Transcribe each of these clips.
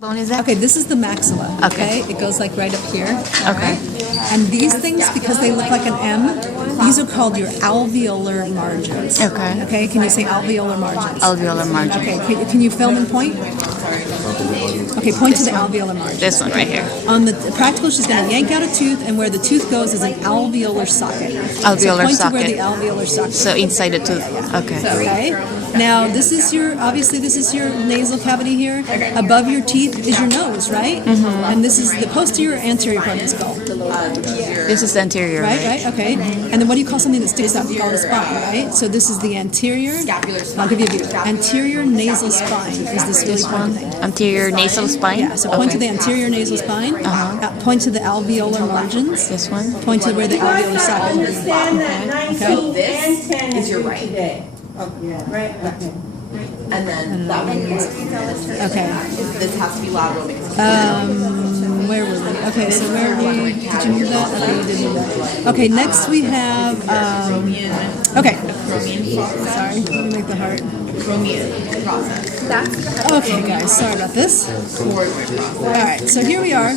bone is that? Okay, this is the maxilla. Okay. It goes like right up here. Okay. And these things, because they look like an M, these are called your alveolar margins. Okay. Okay, can you say alveolar margins? Alveolar margin. Okay, can you film and point? Okay, point to the alveolar margin. This one right here. On the practical, she's going to yank out a tooth, and where the tooth goes is an alveolar socket. Alveolar so point socket. to where the alveolar socket. So inside the tooth. Okay. Okay. Now this is your nasal cavity here. Above your teeth is your nose, right? Mm-hmm. And this is the posterior or anterior part of the skull. This is the anterior, Right, right, okay. And then what do you call something that sticks out? We call the spine, right? So this is the anterior. I'll give you a view. Anterior nasal spine is this really important thing. Anterior nasal spine? Yeah, so point to the anterior nasal spine. Point to the alveolar margins. This one? Point to where the alveolar socket is. So this is your right. Right. Okay. And then that one is Okay. this has to be lateral because Where were we? Okay, so where were we? Did you move that? Okay, you did move that. Okay, next we have, okay. Sorry, let me make the heart. Chromium process. Okay, guys, sorry about this. All right, so here we are.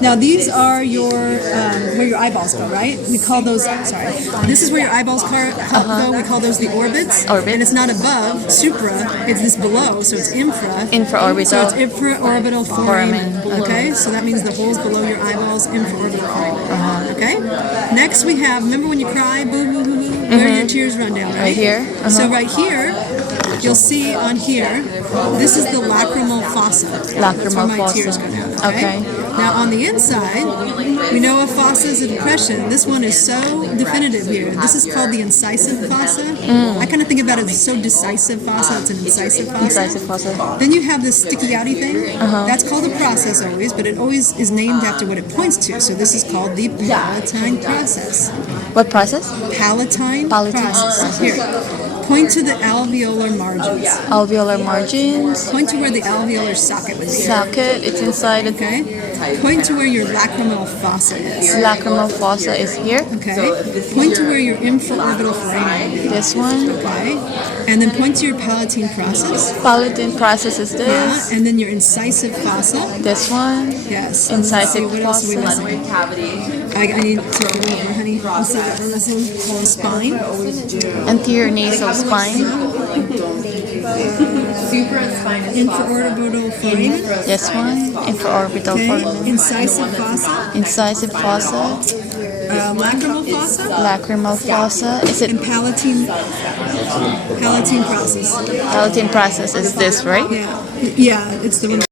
Now these are your where your eyeballs go, right? We call those. Sorry, this is where your eyeballs go. We call those the orbits. Orbit. And it's not above, supra. It's this below, so it's infra. Infraorbital. So it's infraorbital foramen. Okay, so that means the holes below your eyeballs, infraorbital foramen. Okay. Next we have. Remember when you cry, boo hoo hoo hoo, where your tears run down, right? Right here? So right here. You'll see on here, this is the lacrimal fossa. That's where my tears go down. Okay? Now on the inside, we know a fossa is a depression. This one is so definitive here. This is called the incisive fossa. I kind of think about it as so decisive fossa. It's an incisive fossa. Incisive fossa. Then you have this sticky outy thing. That's called a process always, but it always is named after what it points to. So this is called the palatine process. What process? Palatine Palatine process. Here. Point to the alveolar margins. Alveolar margins. Point to where the alveolar socket would be. Socket, it's inside. Okay. Point to where your lacrimal fossa is. Lacrimal fossa is here. Okay. Point to where your infraorbital foramen would be. This one. Okay. And then point to your palatine process. Palatine process is this. And then your incisive fossa. This one. Yes. Incisive Let's see, what else are we fossa. missing? cavity. I need to go over, honey. Let's see what we're missing. Spine. Anterior nasal spine. Supraspinous Infraorbital foramen. This one. Infraorbital Okay. foramen. Incisive fossa. Incisive fossa. Lacrimal fossa. Lacrimal fossa. Is it And palatine process. palatine process? Is this right? Yeah, it's the one.